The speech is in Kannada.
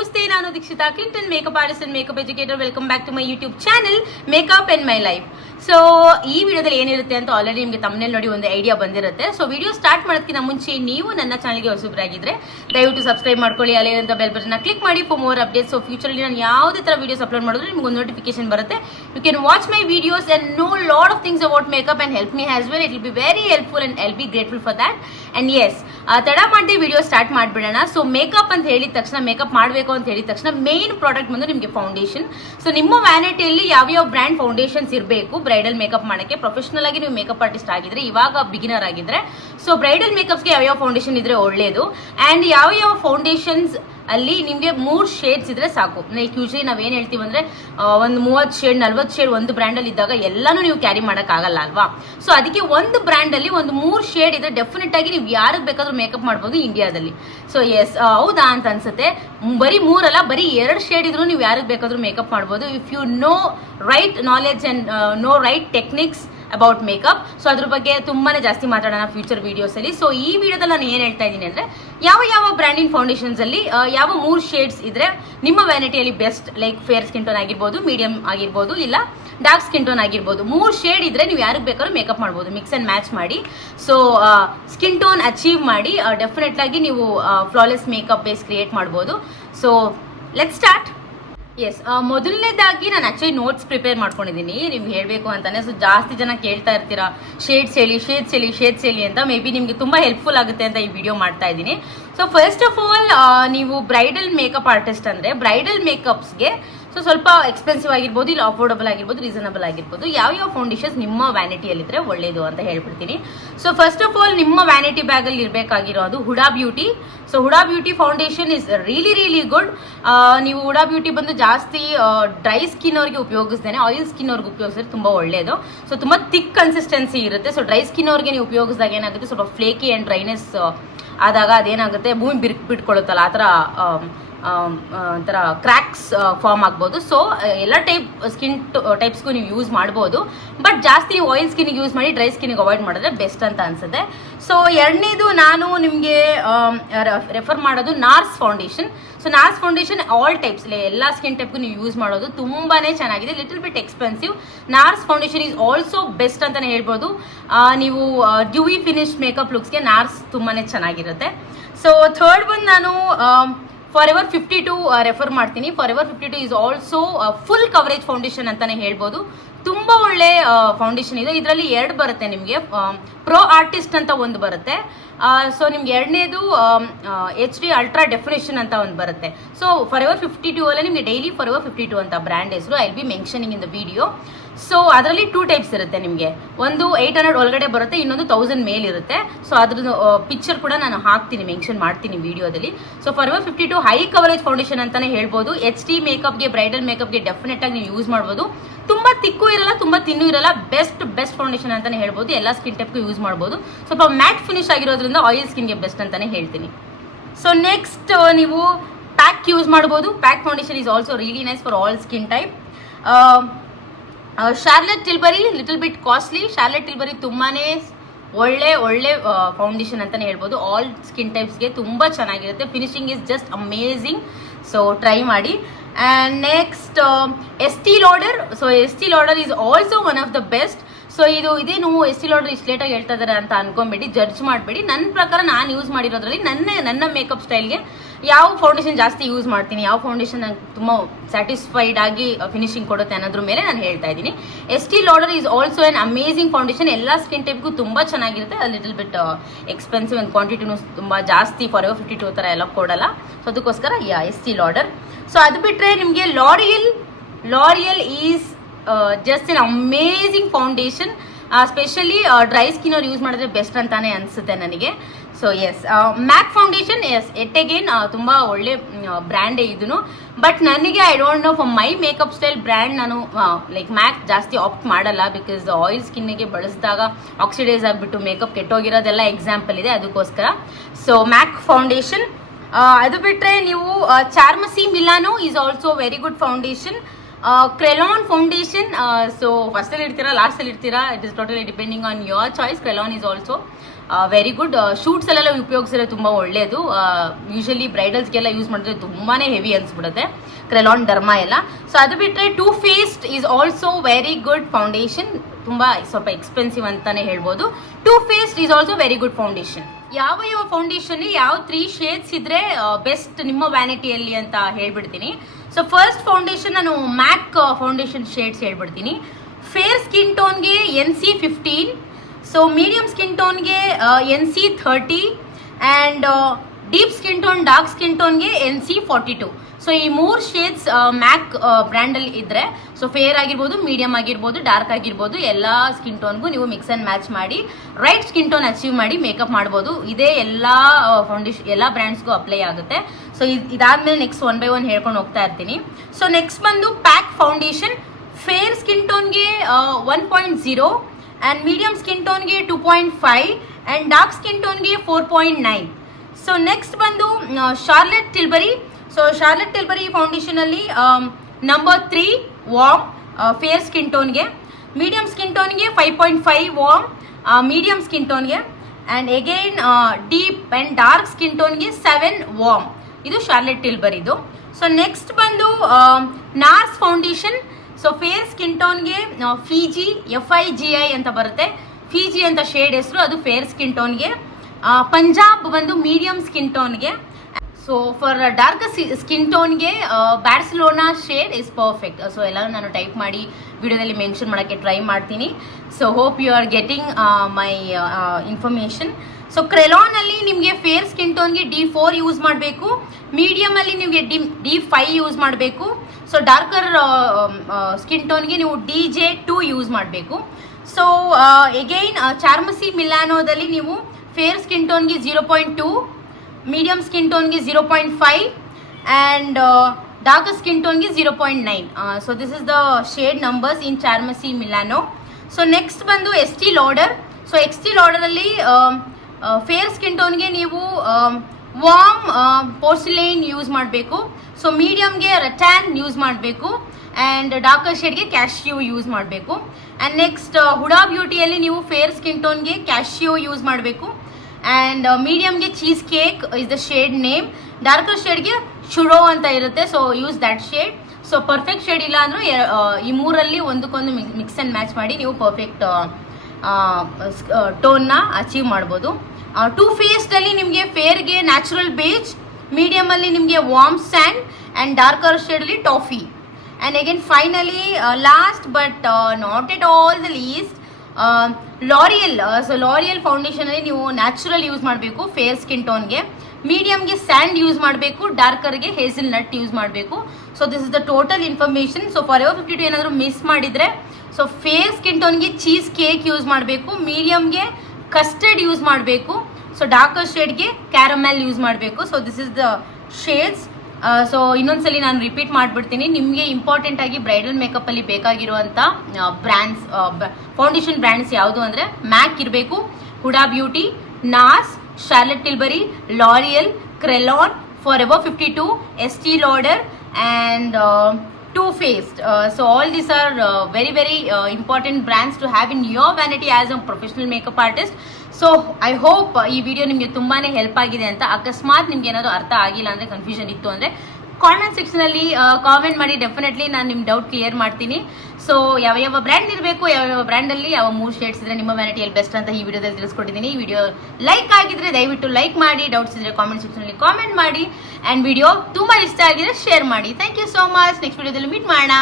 ನಮಸ್ತೆ, ನಾನು Dikshita. Clinton makeup artist and makeup educator welcome back to my YouTube channel makeup and my life so ಈ ವಿಡಿಯೋದಲ್ಲಿ ಏನಿರುತ್ತೆ ಅಂತ ಆಲ್ರೆಡಿ ನಿಮಗೆ ತಮ್ಮನೇಲಿ ನೋಡಿ ಒಂದು ಐಡಿಯಾ ಬಂದಿರುತ್ತೆ. ಸೊ ವಿಡಿಯೋ ಸ್ಟಾರ್ಟ್ ಮಾಡೋದಕ್ಕಿಂತ ಮುಂಚೆ ನೀವು ನನ್ನ ಚಾನಲ್ಗೆ ಹೊಸಬ್ರಾಗಿದ್ರೆ, ದಯವಿಟ್ಟು ಸಬ್ಸ್ಕ್ರೈಬ್ ಮಾಡ್ಕೊಳ್ಳಿ. ಅಲ್ಲಿರುವಂಥ ಬೆಲ್ ಬಟನ್ನ ಕ್ಲಿಕ್ ಮಾಡಿ ಫಾರ್ ಮೋರ್ ಅಪ್ಡೇಟ್ಸ್ ಸೊ ಫ್ಯೂಚರಲ್ಲಿ ನಾನು ಯಾವುದೇ ಥರ ವಿಡಿಯೋಸ್ ಅಪ್ಲೋಡ್ ಮಾಡಿದ್ರೆ ನಿಮ್ಗೆ ಒಂದು ನೋಟಿಫಿಕೇಶನ್ ಬರುತ್ತೆ. You can watch my videos and know lot of things about makeup and help me has well it will be very helpful and I'll be grateful for that and S ತಡ ಮಾಡಿ ವಿಡಿಯೋ ಸ್ಟಾರ್ಟ್ ಮಾಡಿಬಿಡೋಣ. ಸೊ ಮೇಕಪ್ ಅಂತ ಹೇಳಿದ ತಕ್ಷಣ ಮೇಕಪ್ ಮಾಡಬೇಕು ಅಂತ ಹೇಳಿದ ತಕ್ಷಣ ಮೇನ್ ಪ್ರಾಡಕ್ಟ್ ಬಂದು ನಿಮಗೆ ಫೌಂಡೇಶನ್ ಸೊ ನಿಮ್ಮ ವ್ಯಾನಿಟಿಯಲ್ಲಿ ಯಾವ್ಯಾವ ಬ್ರ್ಯಾಂಡ್ ಫೌಂಡೇಶನ್ಸ್ ಇರಬೇಕು ಬ್ರೈಡಲ್ ಮೇಕಪ್ ಮಾಡೋಕ್ಕೆ ಪ್ರೊಫೆಷನಲ್ ಆಗಿ ನೀವು ಮೇಕಪ್ ಆರ್ಟಿಸ್ಟ್ ಆಗಿದ್ರೆ, ಇವಾಗ ಬಿಗಿನರ್ ಆಗಿದ್ರೆ ಸೊ ಬ್ರೈಡಲ್ ಮೇಕಪ್ಸ್ಗೆ ಯಾವ್ಯಾವ ಫೌಂಡೇಶನ್ ಇದ್ರೆ ಒಳ್ಳೇದು. ಆ್ಯಂಡ್ ಯಾವ ಯಾವ ಫೌಂಡೇಶನ್ಸ್ ಅಲ್ಲಿ ನಿಮಗೆ ಮೂರು ಶೇಡ್ಸ್ ಇದ್ರೆ ಸಾಕು. ಲೈಕ್ ಯೂಶ್ವಲಿ ನಾವೇನು ಹೇಳ್ತೀವಿ ಅಂದ್ರೆ ಒಂದು ಮೂವತ್ತು ಶೇಡ್ ನಲ್ವತ್ತು ಶೇಡ್ ಒಂದು ಬ್ರ್ಯಾಂಡಲ್ಲಿ ಇದ್ದಾಗ ಎಲ್ಲಾನು ನೀವು ಕ್ಯಾರಿ ಮಾಡೋಕ್ಕಾಗಲ್ಲ ಅಲ್ವಾ? ಸೊ ಅದಕ್ಕೆ ಒಂದು ಬ್ರ್ಯಾಂಡಲ್ಲಿ ಒಂದು ಮೂರು ಶೇಡ್ ಇದ್ರೆ ಡೆಫಿನೆಟ್ ಆಗಿ ನೀವು ಯಾರಿಗೆ ಬೇಕಾದ್ರೂ ಮೇಕಪ್ ಮಾಡ್ಬೋದು ಇಂಡಿಯಾದಲ್ಲಿ ಸೊ ಎಸ್ ಹೌದಾ ಅಂತ ಅನ್ಸುತ್ತೆ. ಬರೀ ಮೂರಲ್ಲ, ಬರೀ ಎರಡು ಶೇಡ್ ಇದ್ರೂ ನೀವು ಯಾರಿಗೆ ಬೇಕಾದ್ರೂ ಮೇಕಪ್ ಮಾಡ್ಬೋದು. If you know right knowledge and know right techniques about makeup so ಅದ್ರ ಬಗ್ಗೆ ತುಂಬಾನೇ ಜಾಸ್ತಿ ಮಾತಾಡೋಣ ಫ್ಯೂಚರ್ ವಿಡಿಯೋಸ್ ಅಲ್ಲಿ. ಸೊ ಈ ವಿಡಿಯೋದಲ್ಲಿ ನಾನು ಏನ್ ಹೇಳ್ತಾ ಇದ್ದೀನಿ ಅಂದ್ರೆ, ಯಾವ ಯಾವ ಬ್ರ್ಯಾಂಡಿನ ಫೌಂಡೇಶನ್ಸ್ ಅಲ್ಲಿ ಯಾವ ಮೂರು ಶೇಡ್ಸ್ ಇದ್ರೆ ನಿಮ್ಮ ವ್ಯಾನಿಟಿಯಲ್ಲಿ best like fair skin tone ಆಗಿರ್ಬೋದು ಮೀಡಿಯಂ ಆಗಿರ್ಬೋದು, ಇಲ್ಲ ಡಾರ್ಕ್ ಸ್ಕಿನ್ ಟೋನ್ ಆಗಿರ್ಬೋದು. ಮೂರು ಶೇಡ್ ಇದ್ರೆ ನೀವು ಯಾರಿಗೆ ಬೇಕಾದ್ರೂ ಮೇಕಪ್ ಮಾಡ್ಬೋದು. ಮಿಕ್ಸ್ ಅಂಡ್ ಮ್ಯಾಚ್ ಮಾಡಿ. ಸೊ ಸ್ಕಿನ್ ಟೋನ್ ಅಚೀವ್ ಮಾಡಿ ಡೆಫಿನೆಟ್ಲಾಗಿ ನೀವು ಫ್ಲಾಲೆಸ್ ಮೇಕಪ್ ಬೇಸ್ ಕ್ರಿಯೇಟ್ ಮಾಡ್ಬೋದು. ಸೊ ಲೆಟ್ ಸ್ಟಾರ್ಟ್ ಎಸ್ ಮೊದಲನೇದಾಗಿ ನಾನು ಆಕ್ಚುಲಿ ನೋಟ್ಸ್ ಪ್ರಿಪೇರ್ ಮಾಡ್ಕೊಂಡಿದ್ದೀನಿ ನಿಮ್ಗೆ ಹೇಳಬೇಕು ಅಂತಾನೆ. ಸೊ ಜಾಸ್ತಿ ಜನ ಕೇಳ್ತಾ ಇರ್ತೀರಾ ಶೇಡ್ಸ್ ಹೇಳಿ ಶೇಡ್ಸ್ ಹೇಳಿ ಶೇಡ್ಸ್ ಹೇಳಿ ಅಂತ ಮೇ ಬಿ ನಿಮಗೆ ತುಂಬ ಹೆಲ್ಪ್ಫುಲ್ ಆಗುತ್ತೆ ಅಂತ ಈ ವಿಡಿಯೋ ಮಾಡ್ತಾ ಇದ್ದೀನಿ. ಸೊ ಫಸ್ಟ್ ಆಫ್ ಆಲ್ ನೀವು ಬ್ರೈಡಲ್ ಮೇಕಪ್ ಆರ್ಟಿಸ್ಟ್ ಅಂದರೆ ಬ್ರೈಡಲ್ ಮೇಕಪ್ಸ್ಗೆ ಸೊ ಸ್ವಲ್ಪ ಎಕ್ಸ್ಪೆನ್ಸಿವ್ ಆಗಿರ್ಬೋದು, ಇಲ್ಲ ಅಫೋರ್ಡಬಲ್ ಆಗಿರ್ಬೋದು ರೀಸನಬಲ್ ಆಗಿರ್ಬೋದು. ಯಾವ ಯಾವ ಫೌಂಡೇಶನ್ಸ್ ನಿಮ್ಮ ವ್ಯಾನಿಟಿಯಲ್ಲಿದ್ದರೆ ಒಳ್ಳೇದು ಅಂತ ಹೇಳ್ಬಿಡ್ತೀನಿ. ಸೊ ಫಸ್ಟ್ ಆಫ್ ಆಲ್ ನಿಮ್ಮ ವ್ಯಾನಿಟಿ ಬ್ಯಾಗಲ್ಲಿ ಇರಬೇಕಾಗಿರೋದು Huda Beauty so Huda Beauty foundation is really really good ನೀವು ಹುಡಾ ಬ್ಯೂಟಿ ಬಂದು ಜಾಸ್ತಿ ಡ್ರೈ ಸ್ಕಿನ್ ಅವ್ರಿಗೆ ಉಪಯೋಗಿಸ್ದೇನೆ ಆಯಿಲ್ ಸ್ಕಿನ್ ಅವ್ರಿಗೆ ಉಪಯೋಗಿಸಿದ್ರೆ ತುಂಬ ಒಳ್ಳೆಯದು ಸೊ ತುಂಬ ಥಿಕ್ ಕನ್ಸಿಸ್ಟೆನ್ಸಿ ಇರುತ್ತೆ. ಸೊ ಡ್ರೈ ಸ್ಕಿನ್ ಅವ್ರಿಗೆ ನೀವು ಉಪಯೋಗಿಸಿದಾಗ ಏನಾಗುತ್ತೆ? ಸ್ವಲ್ಪ ಫ್ಲೇಕಿ ಆ್ಯಂಡ್ ಡ್ರೈನೆಸ್ ಆದಾಗ ಅದೇನಾಗುತ್ತೆ? ಭೂಮಿ ಬಿರ್ಕ್ ಬಿಟ್ಕೊಳ್ಳುತ್ತಲ್ಲ, ಆ ಥರ ಒಂಥರ ಕ್ರ್ಯಾಕ್ಸ್ ಫಾರ್ಮ್ ಆಗ್ಬೋದು. ಸೊ ಎಲ್ಲ ಟೈಪ್, ಸ್ಕಿನ್ ಟೈಪ್ಸ್ಗೂ ನೀವು ಯೂಸ್ ಮಾಡ್ಬೋದು. ಬಟ್ ಜಾಸ್ತಿ ಆಯಿಲ್ ಸ್ಕಿನ್ಗೆ ಯೂಸ್ ಮಾಡಿ ಡ್ರೈ ಸ್ಕಿನ್ಗೆ ಅವಾಯ್ಡ್ ಮಾಡಿದ್ರೆ ಬೆಸ್ಟ್ ಅಂತ ಅನ್ಸುತ್ತೆ. ಸೊ ಎರಡನೇದು ನಾನು ನಿಮಗೆ ರೆಫರ್ ಮಾಡೋದು NARS foundation so NARS foundation all types ಎಲ್ಲ ಸ್ಕಿನ್ ಟೈಪ್ಗೂ ನೀವು ಯೂಸ್ ಮಾಡೋದು. ತುಂಬಾ ಚೆನ್ನಾಗಿದೆ little bit expensive NARS foundation is also best ಅಂತಲೇ ಹೇಳ್ಬೋದು. ನೀವು ಡ್ಯೂಯಿ ಫಿನಿಶ್ ಮೇಕಪ್ ಲುಕ್ಸ್ಗೆ ನಾರ್ಸ್ ತುಂಬಾ ಚೆನ್ನಾಗಿರುತ್ತೆ. ಸೊ ಥರ್ಡ್ ಒಂದು ನಾನು for ever fifty two refer ಮಾಡ್ತೀನಿ. Forever fifty two is also full coverage foundation ಅಂತಾನೆ ಹೇಳ್ಬೋದು. ತುಂಬ ಒಳ್ಳೆ ಫೌಂಡೇಶನ್ ಇದೆ. ಇದರಲ್ಲಿ ಎರಡು ಬರುತ್ತೆ ನಿಮಗೆ. ಪ್ರೋ ಆರ್ಟಿಸ್ಟ್ ಅಂತ ಒಂದು ಬರುತ್ತೆ. ಸೊ ನಿಮ್ಗೆ ಎರಡನೇದು ಎಚ್ ಡಿ ಅಲ್ಟ್ರಾ ಡೆಫಿನೇಷನ್ ಅಂತ ಒಂದು ಬರುತ್ತೆ. So for ever fifty two ಅಲ್ಲೇ ನಿಮಗೆ daily for ever fifty two ಅಂತ ಬ್ರ್ಯಾಂಡ್ ಹೆಸರು I be mentioning in the video so ಅದರಲ್ಲಿ ಟೂ ಟೈಪ್ಸ್ ಇರುತ್ತೆ ನಿಮಗೆ. ಒಂದು ಏಯ್ಟ್ ಹಂಡ್ರೆಡ್ ಒಳಗಡೆ ಬರುತ್ತೆ, ಇನ್ನೊಂದು ತೌಸಂಡ್ ಮೇಲ್ ಇರುತ್ತೆ. ಸೊ ಅದ್ರದ್ದು ಪಿಕ್ಚರ್ ಕೂಡ ನಾನು ಹಾಕ್ತೀನಿ ಮೆನ್ಷನ್ ಮಾಡ್ತೀನಿ ವಿಡಿಯೋದಲ್ಲಿ so Forever fifty two high coverage foundation ಅಂತಾನೆ ಹೇಳ್ಬೋದು. ಎಚ್ ಡಿ ಮೇಕಪ್ಗೆ ಬ್ರೈಡಲ್ ಮೇಕಪ್ಗೆ ಡೆಫಿನೆಟ್ ಆಗಿ ನೀವು ಯೂಸ್ ಮಾಡ್ಬೋದು. ತುಂಬಾ ತಿಕ್ಕು ಇರಲ್ಲ, ತುಂಬಾ ತಿನ್ನು ಇರಲ್ಲ ಬೆಸ್ಟ್ ಬೆಸ್ಟ್ ಫೌಂಡೇಶನ್ ಅಂತಾನೆ ಹೇಳ್ಬೋದು. ಎಲ್ಲ ಸ್ಕಿನ್ ಟೈಪ್ಗೂ ಯೂಸ್ ಮಾಡ್ಬೋದು. ಸ್ವಲ್ಪ ಮ್ಯಾಟ್ ಫಿನಿಶ್ ಆಗಿರೋದ್ರಿಂದ ಆಯಿಲ್ ಸ್ಕಿನ್ಗೆ ಬೆಸ್ಟ್ ಅಂತಾನೆ ಹೇಳ್ತೀನಿ. ಸೊ ನೆಕ್ಸ್ಟ್ ನೀವು ಪ್ಯಾಕ್ ಯೂಸ್ ಮಾಡ್ಬೋದು. Pac foundation is also really nice for all skin type Charlotte Tilbury little bit costly Charlotte Tilbury ತುಂಬಾನೇ ಒಳ್ಳೆ ಒಳ್ಳೆ ಫೌಂಡೇಶನ್ ಅಂತಲೇ ಹೇಳ್ಬೋದು. ಆಲ್ ಸ್ಕಿನ್ ಟೈಪ್ಸ್ಗೆ ತುಂಬ ಚೆನ್ನಾಗಿರುತ್ತೆ. Finishing is just amazing so try ಮಾಡಿ. And next Estee Lauder so Estee Lauder is also one of the best so ಇದು ಇದೇನು ಎಸ್ ಟಿ ಲಾಡರ್ ಇಷ್ಟು ಲೇಟಾಗಿ ಹೇಳ್ತಾ ಇದ್ದಾರೆ ಅಂತ ಅನ್ಕೊಂಬೇಡಿ ಜಡ್ಜ್ ಮಾಡಬೇಡಿ. ನನ್ನ ಪ್ರಕಾರ ನಾನು ಯೂಸ್ ಮಾಡಿರೋದ್ರಲ್ಲಿ ನನ್ನ ನನ್ನ ಮೇಕಪ್ ಸ್ಟೈಲ್ಗೆ ಯಾವ ಫೌಂಡೇಶನ್ ಜಾಸ್ತಿ ಯೂಸ್ ಮಾಡ್ತೀನಿ, ಯಾವ ಫೌಂಡೇಶನ್ ನಂಗೆ ತುಂಬ ಸ್ಯಾಟಿಸ್ಫೈಡ್ ಆಗಿ ಫಿನಿಶಿಂಗ್ ಕೊಡುತ್ತೆ ಅನ್ನೋದ್ರ ಮೇಲೆ ನಾನು ಹೇಳ್ತಾ ಇದ್ದೀನಿ. Estee Lauder is also an amazing foundation ಎಲ್ಲ ಸ್ಕಿನ್ ಟೈಪ್ಗೂ ತುಂಬ ಚೆನ್ನಾಗಿರುತ್ತೆ. ಲಿಟಲ್ ಬಿಟ್ ಎಕ್ಸ್ಪೆನ್ಸಿವ್ ಆ್ಯಂಡ್ ಕ್ವಾಂಟಿಟಿನೂ ತುಂಬ ಜಾಸ್ತಿ ಫಾರ್ ಎವರ್ ಫಿಫ್ಟಿ ಟೂ ಥರ ಎಲ್ಲ ಕೊಡಲ್ಲ. ಸೊ ಅದಕ್ಕೋಸ್ಕರ yeah Estee Lauder so ಅದು ಬಿಟ್ಟರೆ ನಿಮಗೆ L'Oreal L'Oreal is just an amazing foundation specially dry skin ಅವ್ರು ಯೂಸ್ ಮಾಡಿದ್ರೆ ಬೆಸ್ಟ್ ಅಂತಾನೆ ಅನಿಸುತ್ತೆ ನನಗೆ. So S MAC foundation is at again ತುಂಬ ಒಳ್ಳೆ ಬ್ರ್ಯಾಂಡೇ ಇದನ್ನು ಬಟ್ ನನಗೆ I don't know for my makeup style brand ನಾನು ಲೈಕ್ ಮ್ಯಾಕ್ ಜಾಸ್ತಿ ಆಪ್ಟ್ ಮಾಡಲ್ಲ ಬಿಕಾಸ್ ಆಯಿಲ್ ಸ್ಕಿನ್ನಿಗೆ ಬಳಸಿದಾಗ ಆಕ್ಸಿಡೈಸ್ ಆಗಿಬಿಟ್ಟು ಮೇಕಪ್ ಕೆಟ್ಟೋಗಿರೋದೆಲ್ಲ ಎಕ್ಸಾಂಪಲ್ ಇದೆ ಅದಕ್ಕೋಸ್ಕರ ಸೊ ಮ್ಯಾಕ್ ಫೌಂಡೇಶನ್ ಅದು ಬಿಟ್ಟರೆ ನೀವು Charmacy Milano is also very good foundation Kryolan foundation so ಫಸ್ಟಲ್ಲಿ ಇಡ್ತೀರಾ ಲಾಸ್ಟಲ್ಲಿ ಇಡ್ತೀರಾ it is totally depending on your choice Kryolan is also very good shoots ಅಲ್ಲೆಲ್ಲ ಉಪಯೋಗಿಸಿದ್ರೆ ತುಂಬ ಒಳ್ಳೆಯದು ಯೂಶಲಿ ಬ್ರೈಡಲ್ಸ್ಗೆಲ್ಲ ಯೂಸ್ ಮಾಡಿದ್ರೆ ತುಂಬಾ ಹೆವಿ ಅನ್ಸ್ಬಿಡುತ್ತೆ. ಕ್ರೆಲಾನ್ ಡರ್ಮಾ ಎಲ್ಲ. ಸೊ ಅದು ಬಿಟ್ಟರೆ Too Faced is also very good foundation ತುಂಬ ಸ್ವಲ್ಪ ಎಕ್ಸ್ಪೆನ್ಸಿವ್ ಅಂತಾನೆ ಹೇಳ್ಬೋದು. Too Faced is also very good foundation ಯಾವ ಯಾವ ಫೌಂಡೇಶನ್ ಯಾವ ತ್ರೀ ಶೇಡ್ಸ್ ಇದ್ರೆ ಬೆಸ್ಟ್ ನಿಮ್ಮ ವ್ಯಾನಿಟಿಯಲ್ಲಿ ಅಂತ ಹೇಳ್ಬಿಡ್ತೀನಿ. ಸೊ ಫಸ್ಟ್ ಫೌಂಡೇಶನ್ ನಾನು ಮ್ಯಾಕ್ ಫೌಂಡೇಶನ್ ಶೇಡ್ಸ್ ಹೇಳ್ಬಿಡ್ತೀನಿ. Fair skin ಟೋನ್ಗೆ N C fifteen so medium skin ಟೋನ್ಗೆ N C thirty and deep skin tone dark skin ಟೋನ್ಗೆ N C forty two so ಈ ಮೂರು ಶೇಡ್ಸ್ ಮ್ಯಾಕ್ ಬ್ರ್ಯಾಂಡಲ್ಲಿ ಇದ್ದರೆ ಸೊ ಫೇರ್ ಆಗಿರ್ಬೋದು ಮೀಡಿಯಂ ಆಗಿರ್ಬೋದು ಡಾರ್ಕ್ ಆಗಿರ್ಬೋದು, ಎಲ್ಲ ಸ್ಕಿನ್ ಟೋನ್ಗೂ ನೀವು ಮಿಕ್ಸ್ ಆ್ಯಂಡ್ ಮ್ಯಾಚ್ ಮಾಡಿ ರೈಟ್ ಸ್ಕಿನ್ ಟೋನ್ ಅಚೀವ್ ಮಾಡಿ ಮೇಕಪ್ ಮಾಡ್ಬೋದು. ಇದೇ ಎಲ್ಲ ಫೌಂಡೇಶನ್ ಎಲ್ಲ ಬ್ರ್ಯಾಂಡ್ಸ್ಗೂ ಅಪ್ಲೈ ಆಗುತ್ತೆ. ಸೊ ಇದಾದ್ಮೇಲೆ ನೆಕ್ಸ್ಟ್ ಒನ್ ಬೈ ಒನ್ ಹೇಳ್ಕೊಂಡು ಹೋಗ್ತಾ ಇರ್ತೀನಿ. ಸೊ ನೆಕ್ಸ್ಟ್ ಬಂದು pack foundation fair skin ಟೋನ್ಗೆ one point zero and medium skin ಟೋನ್ಗೆ two point five and dark skin ಟೋನ್ಗೆ four point nine so next ಬಂದು Charlotte Tilbury so Charlotte Tilbury ಫೌಂಡೇಶನಲ್ಲಿ number three warm fair skin ಟೋನ್ಗೆ medium skin ಟೋನ್ಗೆ five point five warm medium skin ಟೋನ್ಗೆ and again deep and dark skin ಟೋನ್ಗೆ seven warm ಇದು ಶಾರ್ಲೆಟ್ ಟಿಲ್ಬರಿದು ಸೊ ನೆಕ್ಸ್ಟ್ ಬಂದು NARS foundation so fair skin ಟೋನ್ಗೆ Fiji F I G I ಅಂತ ಬರುತ್ತೆ. ಫಿಜಿ ಅಂತ ಶೇಡ್ ಹೆಸರು, ಅದು ಫೇರ್ ಸ್ಕಿನ್ ಟೋನ್ಗೆ ಪಂಜಾಬ್ ಬಂದು ಮೀಡಿಯಂ ಸ್ಕಿನ್ ಟೋನ್ಗೆ so for dark skin ಟೋನ್ಗೆ Barcelona shade is perfect so ಎಲ್ಲ ನಾನು ಟೈಪ್ ಮಾಡಿ ವಿಡಿಯೋದಲ್ಲಿ ಮೆನ್ಷನ್ ಮಾಡೋಕ್ಕೆ ಟ್ರೈ ಮಾಡ್ತೀನಿ. So hope you are getting my information so ಕ್ರೆಲಾನಲ್ಲಿ ನಿಮಗೆ ಫೇರ್ ಸ್ಕಿನ್ ಟೋನ್ಗೆ ಡಿ ಫೋರ್ ಯೂಸ್ ಮಾಡಬೇಕು. ಮೀಡಿಯಮಲ್ಲಿ ನಿಮಗೆ ಡಿ ಡಿ ಫೈವ್ ಯೂಸ್ ಮಾಡಬೇಕು. ಸೊ ಡಾರ್ಕರ್ ಸ್ಕಿನ್ ಟೋನ್ಗೆ ನೀವು ಡಿ ಜೆ ಟು ಯೂಸ್ ಮಾಡಬೇಕು. ಸೊ ಎಗೈನ್ ಚಾರ್ಮಸಿ ಮಿಲಾನೋದಲ್ಲಿ ನೀವು fair skin ಟೋನ್ಗೆ zero point two medium skin ಟೋನ್ಗೆ zero point five and darker skin ಟೋನ್ಗೆ zero point nine so this is the shade numbers in Charmacy Milano so next ಬಂದು Estee Lauder so Estee ಲಾಡರಲ್ಲಿ ಫೇರ್ ಸ್ಕಿನ್ ಟೋನ್ಗೆ ನೀವು ವಾಮ್ ಪೋರ್ಸಿಲೈನ್ ಯೂಸ್ ಮಾಡಬೇಕು. ಸೊ ಮೀಡಿಯಮ್ಗೆ ರಟ್ಯಾನ್ ಯೂಸ್ ಮಾಡಬೇಕು. ಆ್ಯಂಡ್ ಡಾರ್ಕರ್ ಶೇಡ್ಗೆ ಕ್ಯಾಶ್ಯೂ ಯೂಸ್ ಮಾಡಬೇಕು. ಆ್ಯಂಡ್ ನೆಕ್ಸ್ಟ್ ಹುಡಾ ಬ್ಯೂಟಿಯಲ್ಲಿ ನೀವು ಫೇರ್ ಸ್ಕಿನ್ ಟೋನ್ಗೆ ಕ್ಯಾಶ್ಯೂ ಯೂಸ್ ಮಾಡಬೇಕು. And ಮೀಡಿಯಮ್ಗೆ cheesecake is the shade name darker ಶೇಡ್ಗೆ ಶುಡೋ ಅಂತ ಇರುತ್ತೆ. So use that shade so perfect shade ಇಲ್ಲ ಅಂದರೂ ಈ ಮೂರಲ್ಲಿ ಒಂದಕ್ಕೊಂದು ಮಿಕ್ಸ್ ಆ್ಯಂಡ್ ಮ್ಯಾಚ್ ಮಾಡಿ ನೀವು ಪರ್ಫೆಕ್ಟ್ ಟೋನ್ನ ಅಚೀವ್ ಮಾಡ್ಬೋದು. ಟೂ ಫೇಸ್ಡಲ್ಲಿ ನಿಮಗೆ ಫೇರ್ಗೆ ನ್ಯಾಚುರಲ್ ಬೇಜ್ ಮೀಡಿಯಮಲ್ಲಿ ನಿಮಗೆ warm sand and darker ಶೇಡಲ್ಲಿ toffee and again finally last but not at all the least L'Oreal so L'Oreal ಫೌಂಡೇಶನಲ್ಲಿ ನೀವು ನ್ಯಾಚುರಲ್ ಯೂಸ್ ಮಾಡಬೇಕು ಫೇರ್ ಸ್ಕಿನ್ ಟೋನ್ಗೆ ಮೀಡಿಯಮ್ಗೆ ಸ್ಯಾಂಡ್ ಯೂಸ್ ಮಾಡಬೇಕು, ಡಾರ್ಕರ್ಗೆ ಹೇಸಲ್ ನಟ್ ಯೂಸ್ ಮಾಡಬೇಕು. So this is the total information so Forever fifty two ಏನಾದರೂ ಮಿಸ್ ಮಾಡಿದರೆ ಸೊ ಫೇಸ್ ಸ್ಕಿನ್ ಟೋನ್ಗೆ ಚೀಸ್ ಕೇಕ್ ಯೂಸ್ ಮಾಡಬೇಕು ಮೀಡಿಯಮ್ಗೆ ಕಸ್ಟರ್ಡ್ ಯೂಸ್ ಮಾಡಬೇಕು ಸೊ ಡಾರ್ಕರ್ ಶೇಡ್ಗೆ ಕ್ಯಾರಮೆಲ್ ಯೂಸ್ ಮಾಡಬೇಕು. So this is the shades so ಇನ್ನೊಂದ್ಸಲಿ ನಾನು ರಿಪೀಟ್ ಮಾಡಿಬಿಡ್ತೀನಿ. ನಿಮಗೆ ಇಂಪಾರ್ಟೆಂಟ್ ಆಗಿ ಬ್ರೈಡಲ್ ಮೇಕಪ್ಪಲ್ಲಿ ಬೇಕಾಗಿರುವಂಥ ಬ್ರ್ಯಾಂಡ್ಸ್ ಫೌಂಡೇಶನ್ ಬ್ರ್ಯಾಂಡ್ಸ್ ಯಾವುದು ಅಂದರೆ ಮ್ಯಾಕ್ ಇರಬೇಕು Huda Beauty NARS Charlotte Tilbury L'Oreal Kryolan Forever fifty two Estee Lauder and Too Faced so all these are very very important brands to have in your vanity as a professional makeup artist so I hope ಈ ವಿಡಿಯೋ ನಿಮಗೆ ತುಂಬಾ ಹೆಲ್ಪ್ ಆಗಿದೆ ಅಂತ. ಅಕಸ್ಮಾತ್ ನಿಮ್ಗೆ ಏನಾದರೂ ಅರ್ಥ ಆಗಿಲ್ಲ ಅಂದರೆ ಕನ್ಫ್ಯೂಷನ್ ಇತ್ತು ಅಂದರೆ ಕಾಮೆಂಟ್ ಸೆಕ್ಷನಲ್ಲಿ ಕಾಮೆಂಟ್ ಮಾಡಿ ಡೆಫಿನೆಟ್ಲಿ ನಾನು ನಿಮ್ಮ ಡೌಟ್ ಕ್ಲಿಯರ್ ಮಾಡ್ತೀನಿ. ಸೊ ಯಾವ ಯಾವ ಬ್ರ್ಯಾಂಡ್ ಇರಬೇಕು, ಯಾವ ಯಾವ ಬ್ರ್ಯಾಂಡಲ್ಲಿ ಯಾವ ಮೂರು ಶೇಡ್ಸ್ ಇದ್ರೆ ನಿಮ್ಮ ವ್ಯಾನಿಟಿಯಲ್ಲಿ ಬೆಸ್ಟ್ ಅಂತ ಈ ವಿಡಿಯೋದಲ್ಲಿ ತಿಳಿಸ್ಕೊಟ್ಟಿದ್ದೀನಿ. ಈ ವಿಡಿಯೋ ಲೈಕ್ ಆಗಿದ್ರೆ ದಯವಿಟ್ಟು ಲೈಕ್ ಮಾಡಿ ಡೌಟ್ಸ್ ಇದ್ರೆ ಕಾಮೆಂಟ್ ಸೆಕ್ಷನಲ್ಲಿ ಕಾಮೆಂಟ್ ಮಾಡಿ. ಆ್ಯಂಡ್ ವಿಡಿಯೋ ತುಂಬ ಇಷ್ಟ ಆಗಿದ್ರೆ ಶೇರ್ ಮಾಡಿ. Thank you so much next ವಿಡಿಯೋದಲ್ಲಿ ಮೀಟ್ ಮಾಡೋಣ.